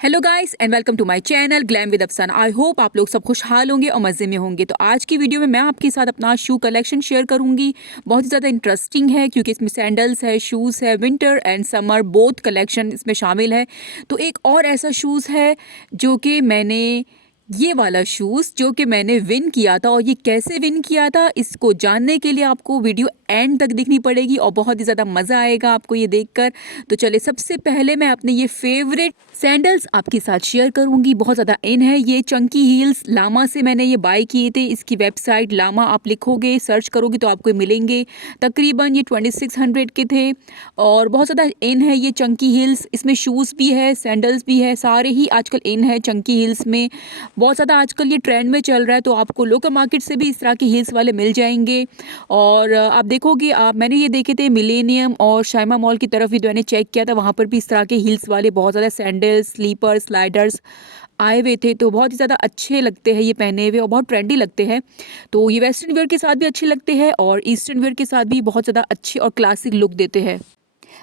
Hello guys and welcome to my channel Glam with Afsan. I hope आप लोग सब खुशहाल होंगे और मज़े में होंगे। तो आज की वीडियो में मैं आपके साथ अपना शू कलेक्शन शेयर करूंगी। बहुत ही ज़्यादा इंटरेस्टिंग है क्योंकि इसमें सैंडल्स है, शूज़ है, winter and summer both collection इसमें शामिल है। तो एक और ऐसा शूज़ है जो कि ये वाला शूज़ जो कि मैंने विन किया था, और ये कैसे विन किया था इसको जानने के लिए आपको वीडियो एंड तक देखनी पड़ेगी और बहुत ही ज़्यादा मज़ा आएगा आपको ये देखकर। तो चलिए सबसे पहले मैं अपने ये फेवरेट सैंडल्स आपके साथ शेयर करूंगी। बहुत ज़्यादा इन है ये चंकी हील्स, लामा से मैंने ये बाय किए थे। इसकी वेबसाइट लामा आप लिखोगे, सर्च करोगे तो आपको मिलेंगे। तकरीबन ये 2600 के थे और बहुत ज़्यादा इन है ये चंकी हील्स। इसमें शूज़ भी है, सैंडल्स भी है, सारे ही आजकल इन है चंकी हील्स में। बहुत ज़्यादा आजकल ये ट्रेंड में चल रहा है, तो आपको लोकल मार्केट से भी इस तरह के हील्स वाले मिल जाएंगे। और आप देखोगे, मैंने ये देखे थे मिलेनियम और शाइमा मॉल की तरफ भी, तो मैंने चेक किया था, वहाँ पर भी इस तरह के हील्स वाले बहुत ज़्यादा सैंडल्स, स्लीपर, स्लाइडर्स आए हुए थे। तो बहुत ही ज़्यादा अच्छे लगते हैं ये पहने हुए और बहुत ट्रेंडी लगते हैं। तो ये वेस्टर्न वेयर के साथ भी अच्छे लगते हैं और ईस्टर्न वेयर के साथ भी बहुत ज़्यादा अच्छे और क्लासिक लुक देते हैं।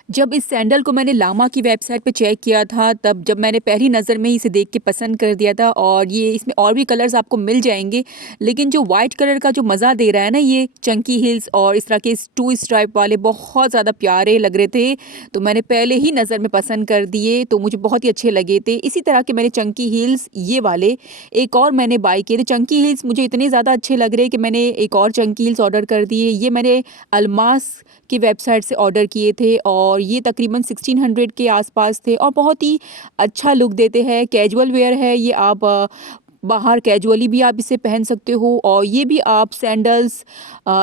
जब इस सैंडल को मैंने लामा की वेबसाइट पे चेक किया था, तब जब मैंने पहली नज़र में ही इसे देख के पसंद कर दिया था। और ये इसमें और भी कलर्स आपको मिल जाएंगे, लेकिन जो वाइट कलर का जो मज़ा दे रहा है ना, ये चंकी हिल्स और इस तरह के टू स्ट्राइप वाले बहुत ज़्यादा प्यारे लग रहे थे। तो मैंने पहले ही नज़र में पसंद कर दिए, तो मुझे बहुत ही अच्छे लगे थे। इसी तरह के मैंने चंकी हिल्स ये वाले एक और मैंने बाय किए थे। चंकी हिल्स मुझे इतने ज़्यादा अच्छे लग रहे कि मैंने एक और चंकी हिल्स ऑर्डर कर दिए। ये मैंने अलमास की वेबसाइट से ऑर्डर किए थे और ये तकरीबन 1600 के आसपास थे और बहुत ही अच्छा लुक देते हैं। कैजुअल वेयर है ये, आप बाहर कैजुअली भी आप इसे पहन सकते हो। और ये भी आप सैंडल्स,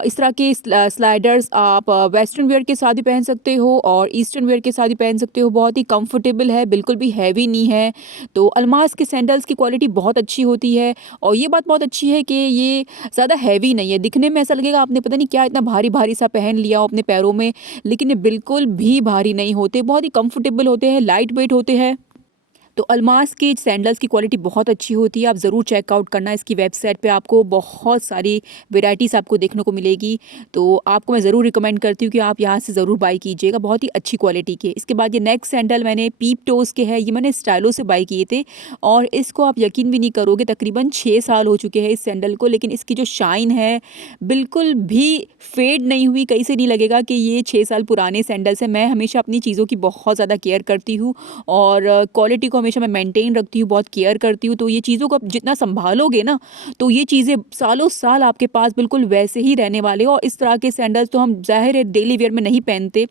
इस तरह के स्लाइडर्स आप वेस्टर्न वेयर के साथ भी पहन सकते हो और ईस्टर्न वेयर के साथ भी पहन सकते हो। बहुत ही कंफर्टेबल है, बिल्कुल भी हैवी नहीं है। तो अलमास के सैंडल्स की क्वालिटी बहुत अच्छी होती है और ये बात बहुत अच्छी है कि ये ज़्यादा हैवी नहीं है। दिखने में ऐसा लगेगा आपने पता नहीं क्या इतना भारी भारी सा पहन लिया हो अपने पैरों में, लेकिन ये बिल्कुल भी भारी नहीं होते, बहुत ही कंफर्टेबल होते हैं, लाइट वेट होते हैं। तो अलमास के सैंडल्स की क्वालिटी बहुत अच्छी होती है, आप ज़रूर चेकआउट करना। इसकी वेबसाइट पे आपको बहुत सारी वेराइटीज़ आपको देखने को मिलेगी, तो आपको मैं ज़रूर रिकमेंड करती हूँ कि आप यहाँ से ज़रूर बाई कीजिएगा, बहुत ही अच्छी क्वालिटी के। इसके बाद ये नेक्स्ट सैंडल मैंने पीप टोस के है, ये मैंने स्टाइलो से बाई किए थे और इसको आप यकीन भी नहीं करोगे, तकरीबन 6 साल हो चुके हैं इस सैंडल को, लेकिन इसकी जो शाइन है बिल्कुल भी फेड नहीं हुई। कहीं से नहीं लगेगा कि ये 6 साल पुराने सैंडल्स हैं। मैं हमेशा अपनी चीज़ों की बहुत ज़्यादा केयर करती हूँ और क्वालिटी को हमेशा मैं मेंटेन रखती हूँ, बहुत केयर करती हूँ। तो ये चीज़ों को आप जितना संभालोगे ना, तो ये चीज़ें सालों साल आपके पास बिल्कुल वैसे ही रहने वाले हो। और इस तरह के सैंडल्स तो हम ज़ाहिर है डेली वेयर में नहीं पहनते,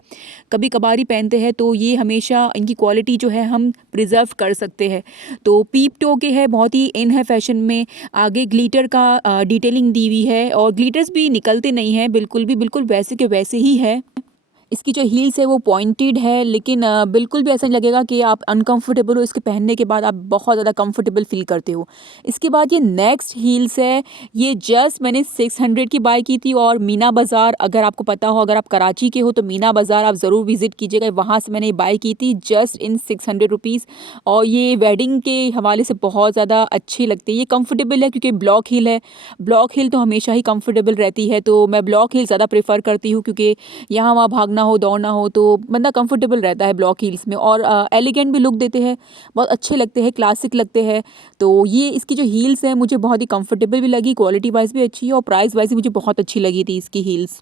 कभी कभार ही पहनते हैं, तो ये हमेशा इनकी क्वालिटी जो है हम प्रिजर्व कर सकते हैं। तो पीप टो के है, बहुत ही इन है फैशन में। आगे ग्लिटर का डिटेलिंग दी हुई है और ग्लिटर्स भी निकलते नहीं हैं, बिल्कुल भी, बिल्कुल वैसे के वैसे ही है। इसकी जो हील्स है वो पॉइंटेड है, लेकिन बिल्कुल भी ऐसा नहीं लगेगा कि आप अनकंफर्टेबल हो। इसके पहनने के बाद आप बहुत ज़्यादा कंफर्टेबल फील करते हो। इसके बाद ये नेक्स्ट हील्स है, ये जस्ट मैंने 600 की बाय की थी। और मीना बाज़ार, अगर आपको पता हो, अगर आप कराची के हो तो मीना बाज़ार आप ज़रूर विजिट कीजिएगा। वहाँ से मैंने ये बाय की थी जस्ट इन 600 रुपीज़। और ये वेडिंग के हवाले से बहुत ज़्यादा अच्छी लगती है। ये कंफर्टेबल है क्योंकि ब्लॉक हील है। ब्लॉक हील तो हमेशा ही कंफर्टेबल रहती है, तो मैं ब्लॉक हील ज़्यादा प्रेफर करती हूँ क्योंकि यहाँ वहाँ भागना हो, दौड़ना हो, तो बंदा कंफर्टेबल रहता है ब्लॉक हील्स में। और एलिगेंट भी लुक देते हैं, बहुत अच्छे लगते हैं, क्लासिक लगते हैं। तो ये इसकी जो हील्स है मुझे बहुत ही कंफर्टेबल भी लगी, क्वालिटी वाइज भी अच्छी है और प्राइस वाइज भी मुझे बहुत अच्छी लगी थी इसकी हील्स।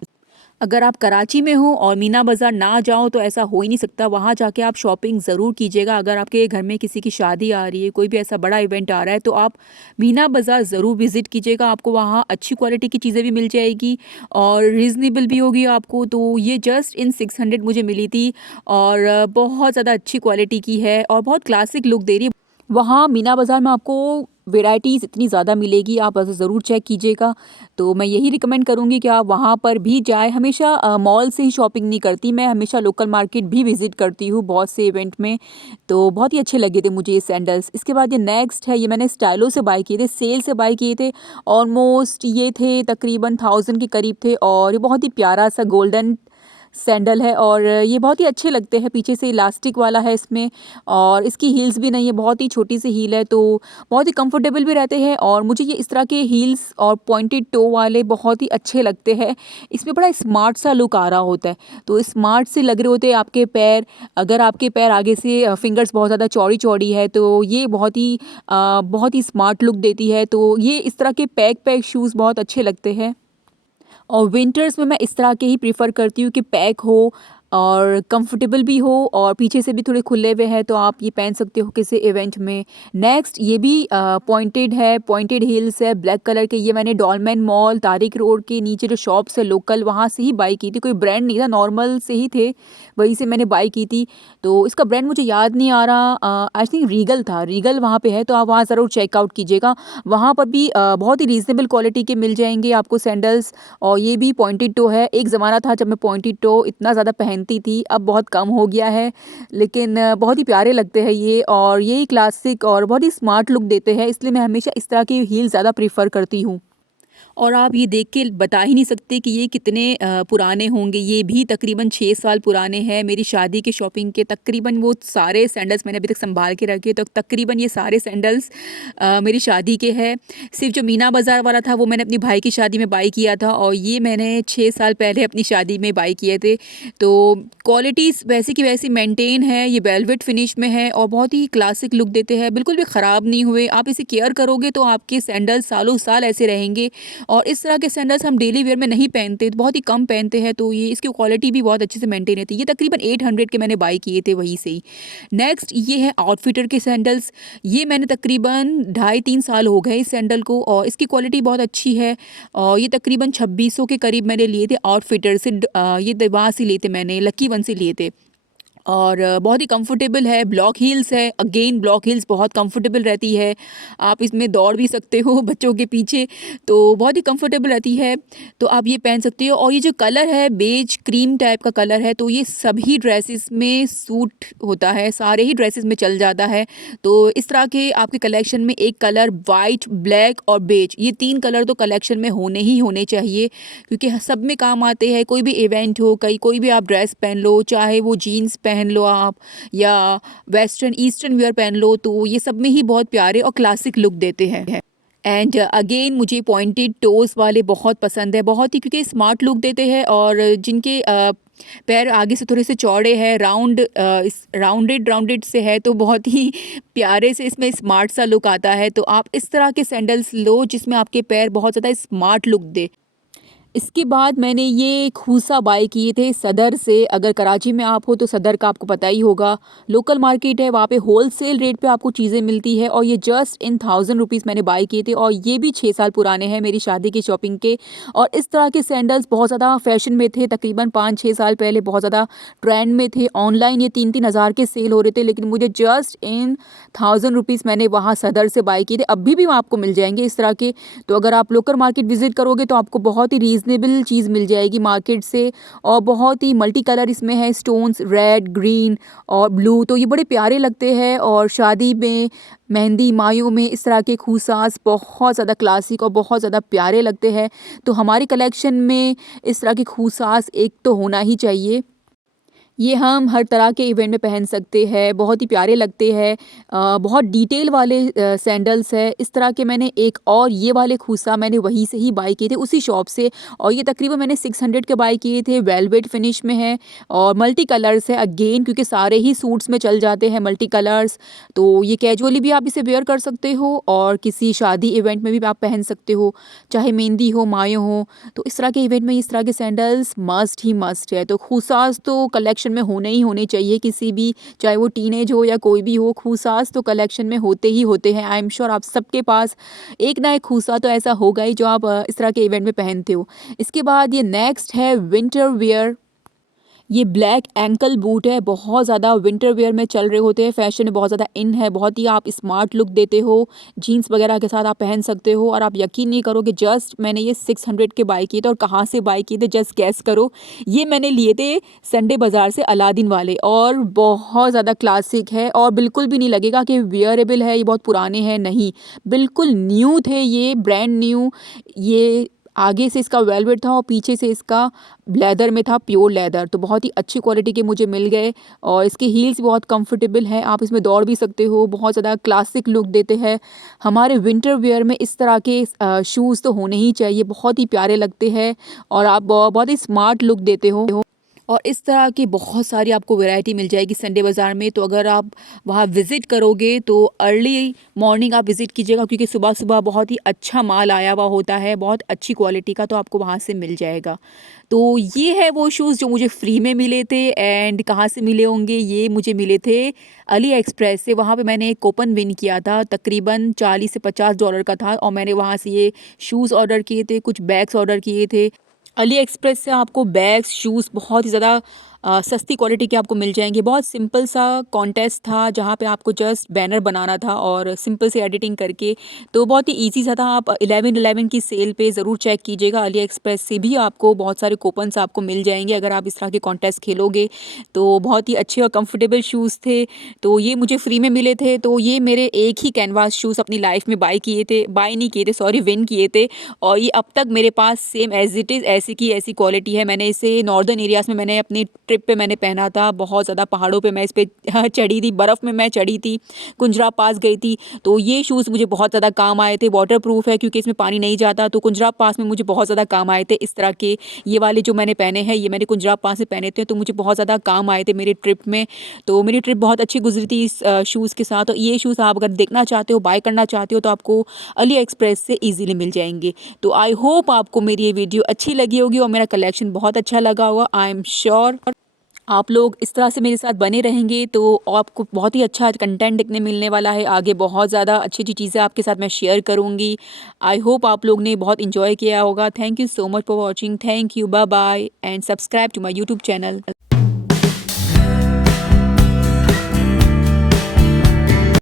अगर आप कराची में हो और मीना बाज़ार ना जाओ तो ऐसा हो ही नहीं सकता, वहाँ जाके आप शॉपिंग ज़रूर कीजिएगा। अगर आपके घर में किसी की शादी आ रही है, कोई भी ऐसा बड़ा इवेंट आ रहा है, तो आप मीना बाज़ार ज़रूर विज़िट कीजिएगा। आपको वहाँ अच्छी क्वालिटी की चीज़ें भी मिल जाएगी और रीज़नेबल भी होगी आपको। तो ये जस्ट इन 600 मुझे मिली थी और बहुत ज़्यादा अच्छी क्वालिटी की है और बहुत क्लासिक लुक दे रही है। वहाँ मीना बाज़ार में आपको वेराइटीज़ इतनी ज़्यादा मिलेगी, आप ऐसे ज़रूर चेक कीजिएगा। तो मैं यही रिकमेंड करूँगी कि आप वहाँ पर भी जाएँ। हमेशा मॉल से ही शॉपिंग नहीं करती मैं, हमेशा लोकल मार्केट भी विज़िट करती हूँ बहुत से इवेंट में। तो बहुत ही अच्छे लगे थे मुझे ये सैंडल्स। इसके बाद ये नेक्स्ट है, ये मैंने स्टाइलो से बाय किए थे, सेल से बाय किए थे। ऑलमोस्ट ये थे तकरीबन 1000 के करीब थे और ये बहुत ही प्यारा सा गोल्डन सैंडल है और ये बहुत ही अच्छे लगते हैं। पीछे से इलास्टिक वाला है इसमें और इसकी हील्स भी नहीं है, बहुत ही छोटी सी हील है, तो बहुत ही कंफर्टेबल भी रहते हैं। और मुझे ये इस तरह के हील्स और पॉइंटेड टो वाले बहुत ही अच्छे लगते हैं। इसमें बड़ा स्मार्ट सा लुक आ रहा होता है, तो स्मार्ट से लग रहे होते हैं आपके पैर। अगर आपके पैर आगे से फिंगर्स बहुत ज़्यादा चौड़ी चौड़ी है तो ये बहुत ही स्मार्ट लुक देती है। तो ये इस तरह के पैक शूज़ बहुत अच्छे लगते हैं और विंटर्स में मैं इस तरह के ही प्रेफर करती हूँ कि पैक हो और कंफर्टेबल भी हो और पीछे से भी थोड़े खुले हुए हैं, तो आप ये पहन सकते हो किसी इवेंट में। नेक्स्ट ये भी पॉइंटेड है, पॉइंटेड हील्स है ब्लैक कलर के। ये मैंने डॉलमेन मॉल तारिक रोड के नीचे जो शॉप्स है लोकल, वहाँ से ही बाई की थी। कोई ब्रांड नहीं था, नॉर्मल से ही थे, वहीं से मैंने बाई की थी। तो इसका ब्रांड मुझे याद नहीं आ रहा, आई थिंक रीगल था, रीगल वहाँ पे है, तो आप वहाँ ज़रूर चेकआउट कीजिएगा। वहाँ पर भी बहुत ही रीज़नेबल क्वालिटी के मिल जाएंगे आपको सैंडल्स। और ये भी पॉइंटेड टो है। एक ज़माना था जब मैं पॉइंटेड टो इतना ज़्यादा पहनती थी, अब बहुत कम हो गया है, लेकिन बहुत ही प्यारे लगते हैं ये। और यही क्लासिक और बहुत ही स्मार्ट लुक देते हैं, इसलिए मैं हमेशा इस तरह की हील ज़्यादा प्रेफर करती हूँ। और आप ये देख के बता ही नहीं सकते कि ये कितने पुराने होंगे। ये भी तकरीबन 6 साल पुराने हैं। मेरी शादी के शॉपिंग के तकरीबन वो सारे सैंडल्स मैंने अभी तक संभाल के रखे, तो तकरीबन ये सारे सैंडल्स मेरी शादी के हैं। सिर्फ जो मीना बाज़ार वाला था वो मैंने अपनी भाई की शादी में बाई किया था, और ये मैंने 6 साल पहले अपनी शादी में बाई किए थे। तो क्वालिटीज़ वैसी की वैसी मेंटेन है, ये वेलवेट फिनिश में है और बहुत ही क्लासिक लुक देते हैं, बिल्कुल भी ख़राब नहीं हुए। आप इसे केयर करोगे तो आपके सैंडल्स सालों साल ऐसे रहेंगे। और इस तरह के सैंडल्स हम डेली वेयर में नहीं पहनते, बहुत ही कम पहनते हैं, तो ये इसकी क्वालिटी भी बहुत अच्छे से मेंटेन रहती है। ये तकरीबन 800 के मैंने बाई किए थे वहीं से ही। नेक्स्ट ये है आउटफिटर के सैंडल्स। ये मैंने तकरीबन 2.5-3 साल हो गए इस सैंडल को, और इसकी क्वालिटी बहुत अच्छी है। और ये तकरीबन 2600 के करीब मैंने लिए थे आउटफिटर से। ये वहाँ से लिए थे, मैंने लकी वन से लिए थे। और बहुत ही कंफर्टेबल है। ब्लॉक हील्स है, अगेन ब्लॉक हील्स बहुत कंफर्टेबल रहती है। आप इसमें दौड़ भी सकते हो बच्चों के पीछे, तो बहुत ही कंफर्टेबल रहती है। तो आप ये पहन सकते हो। और ये जो कलर है बेज क्रीम टाइप का कलर है, तो ये सभी ड्रेसेस में सूट होता है, सारे ही ड्रेसेस में चल जाता है। तो इस तरह के आपके कलेक्शन में एक कलर वाइट, ब्लैक और बेज, ये 3 कलर तो कलेक्शन में होने ही होने चाहिए, क्योंकि सब में काम आते हैं। कोई भी इवेंट हो, कोई भी आप ड्रेस पहन लो, चाहे वो जीन्स पहन लो आप या वेस्टर्न ईस्टर्न वेयर पहन लो, तो ये सब में ही बहुत प्यारे और क्लासिक लुक देते हैं। एंड अगेन मुझे पॉइंटेड टोज़ वाले बहुत पसंद है, बहुत ही, क्योंकि स्मार्ट लुक देते हैं। और जिनके पैर आगे से थोड़े से चौड़े हैं, राउंडेड से है, तो बहुत ही प्यारे से इसमें स्मार्ट सा लुक आता है। तो आप इस तरह के सैंडल्स लो जिसमें आपके पैर बहुत ज़्यादा स्मार्ट लुक दे। इसके बाद मैंने ये खूसा बाय किए थे सदर से। अगर कराची में आप हो तो सदर का आपको पता ही होगा, लोकल मार्केट है, वहाँ पे होलसेल रेट पे आपको चीज़ें मिलती है। और ये जस्ट इन 1000 रुपीज़ मैंने बाय किए थे, और ये भी 6 साल पुराने हैं मेरी शादी की शॉपिंग के। और इस तरह के सैंडल्स बहुत ज़्यादा फैशन में थे, तकरीबन 5-6 साल पहले बहुत ज़्यादा ट्रेंड में थे। ऑनलाइन ये 3-3 हज़ार के सेल हो रहे थे, लेकिन मुझे जस्ट इन 1000 रुपीज़ मैंने वहाँ सदर से बाय किए थे। अभी भी आपको मिल जाएंगे इस तरह के। तो अगर आप लोकल मार्केट विजिट करोगे तो आपको बहुत ही रीज़नेबल चीज़ मिल जाएगी मार्केट से। और बहुत ही मल्टी कलर इसमें है, स्टोन्स रेड, ग्रीन और ब्लू, तो ये बड़े प्यारे लगते हैं। और शादी में, मेहंदी, मायों में इस तरह के खूसास बहुत ज़्यादा क्लासिक और बहुत ज़्यादा प्यारे लगते हैं। तो हमारी कलेक्शन में इस तरह के खूसास एक तो होना ही चाहिए। ये हम हर तरह के इवेंट में पहन सकते हैं, बहुत ही प्यारे लगते हैं। बहुत डिटेल वाले सैंडल्स है इस तरह के। मैंने एक और ये वाले खूसा मैंने वहीं से ही बाय किए थे, उसी शॉप से। और ये तकरीबन मैंने 600 के बाय किए थे, वेलवेट फिनिश में है और मल्टी कलर्स है अगेन, क्योंकि सारे ही सूट्स में चल जाते हैं मल्टी कलर्स। तो ये कैजुअली भी आप इसे वेयर कर सकते हो और किसी शादी इवेंट में भी आप पहन सकते हो, चाहे मेहंदी हो, मायों हो। तो इस तरह के इवेंट में इस तरह के सैंडल्स मस्ट ही मस्ट है। तो खूसास तो कलेक्शन में होने ही होने चाहिए किसी भी, चाहे वो टीनेज हो या कोई भी हो, खूसास तो कलेक्शन में होते ही होते हैं। आई एम श्योर आप सबके पास एक ना एक खूसा तो ऐसा होगा ही जो आप इस तरह के इवेंट में पहनते हो। इसके बाद ये नेक्स्ट है विंटर वियर। ये ब्लैक एंकल बूट है, बहुत ज़्यादा विंटर वेयर में चल रहे होते हैं, फैशन में बहुत ज़्यादा इन है, बहुत ही आप स्मार्ट लुक देते हो, जीन्स वगैरह के साथ आप पहन सकते हो। और आप यकीन नहीं करोगे, जस्ट मैंने ये 600 के बाय किए थे। और कहाँ से बाय किए थे जस्ट गैस करो, ये मैंने लिए थे संडे बाज़ार से, अलादीन वाले। और बहुत ज़्यादा क्लासिक है और बिल्कुल भी नहीं लगेगा कि वियरेबल है, ये बहुत पुराने हैं, नहीं, बिल्कुल न्यू थे, ये ब्रांड न्यू। ये आगे से इसका वेलवेट था और पीछे से इसका लेदर में था, प्योर लेदर। तो बहुत ही अच्छी क्वालिटी के मुझे मिल गए और इसके हील्स बहुत कंफर्टेबल हैं, आप इसमें दौड़ भी सकते हो, बहुत ज़्यादा क्लासिक लुक देते हैं। हमारे विंटर वियर में इस तरह के शूज़ तो होने ही चाहिए, बहुत ही प्यारे लगते हैं और आप बहुत ही स्मार्ट लुक देते हो। और इस तरह की बहुत सारी आपको वैरायटी मिल जाएगी संडे बाज़ार में। तो अगर आप वहाँ विज़िट करोगे तो अर्ली मॉर्निंग आप विज़िट कीजिएगा, क्योंकि सुबह-सुबह बहुत ही अच्छा माल आया हुआ होता है, बहुत अच्छी क्वालिटी का, तो आपको वहाँ से मिल जाएगा। तो ये है वो शूज़ जो मुझे फ्री में मिले थे। एंड कहाँ से मिले होंगे, ये मुझे मिले थे अली एक्सप्रेस से। वहाँ पे मैंने एक कूपन विन किया था, तकरीबन 40 से $50 का था और मैंने वहाँ से ये शूज़ ऑर्डर किए थे, कुछ बैग्स ऑर्डर किए थे। अली एक्सप्रेस से आपको बैग्स, शूज़ बहुत ही ज़्यादा सस्ती क्वालिटी के आपको मिल जाएँगे। बहुत सिंपल सा कॉन्टेस्ट था, जहाँ पे आपको जस्ट बैनर बनाना था और सिंपल से एडिटिंग करके, तो बहुत ही ईज़ी सा था। आप 11/11 की सेल पे ज़रूर चेक कीजिएगा, अली एक्सप्रेस से भी आपको बहुत सारे कूपन्स आपको मिल जाएँगे अगर आप इस तरह के कॉन्टेस्ट खेलोगे। तो बहुत ही अच्छे और कंफर्टेबल शूज़ थे, तो ये मुझे फ्री में मिले थे। तो ये मेरे एक ही कैनवास शूज़ अपनी लाइफ़ में बाय नहीं किए थे, सॉरी, विन किए थे। और ये अब तक मेरे पास सेम एज़ इट इज़ ऐसी की ऐसी क्वालिटी है। मैंने इसे नॉर्दर्न एरियाज़ में मैंने अपनी ट्रिप पे मैंने पहना था, बहुत ज़्यादा पहाड़ों पे मैं इस पे चढ़ी थी, बर्फ़ में मैं चढ़ी थी, कुंजरा पास गई थी। तो ये शूज़ मुझे बहुत ज़्यादा काम आए थे, वाटरप्रूफ है क्योंकि इसमें पानी नहीं जाता। तो कुंजरा पास में मुझे बहुत ज़्यादा काम आए थे इस तरह के। ये वाले जो मैंने पहने हैं, ये मैंने कुंजरा पास से पहने थे, तो मुझे बहुत ज़्यादा काम आए थे मेरी ट्रिप में। तो मेरी ट्रिप बहुत अच्छी गुज़री थी इस शूज़ के साथ। तो ये शूज़ आप अगर देखना चाहते हो, बाय करना चाहते हो, तो आपको अली एक्सप्रेस से ईज़िली मिल जाएँगे। तो आई होप आपको मेरी ये वीडियो अच्छी लगी होगी और मेरा कलेक्शन बहुत अच्छा लगा होगा। आई एम श्योर आप लोग इस तरह से मेरे साथ बने रहेंगे तो आपको बहुत ही अच्छा कंटेंट देखने मिलने वाला है। आगे बहुत ज़्यादा अच्छी-अच्छी चीज़ें आपके साथ मैं शेयर करूँगी। आई होप आप लोग ने बहुत एन्जॉय किया होगा। Thank you so much for watching. Thank you, bye bye and subscribe to my YouTube channel.